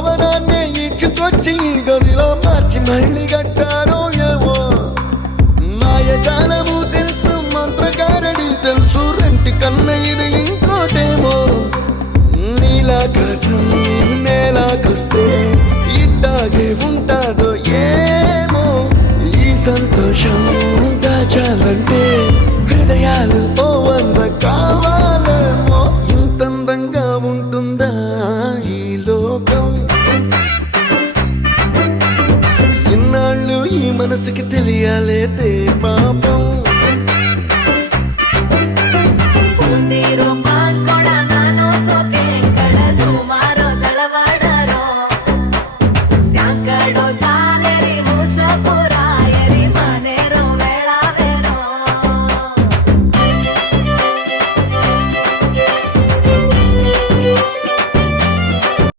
భవనాన్ని ఇచ్చుకొచ్చి గదిలో మార్చి మళ్ళీ కట్టారో ఏమో మాయజాలము తెలుసు మంత్రకారడి తెలుసు రెంటి కన్న ఇది ఇంకోటేమో నీలాకాశం నేలాకొస్తే ఇట్టాగే ఉంటాదో ఏమో ఈ సంతోషం దాచాలంటే హృదయాలు ఓ వంద కావాలేమో ఇంతందంగా ఉంటుందా ఈ లోకం ఇన్నాళ్ళు ఈ మనసుకి తెలియాలే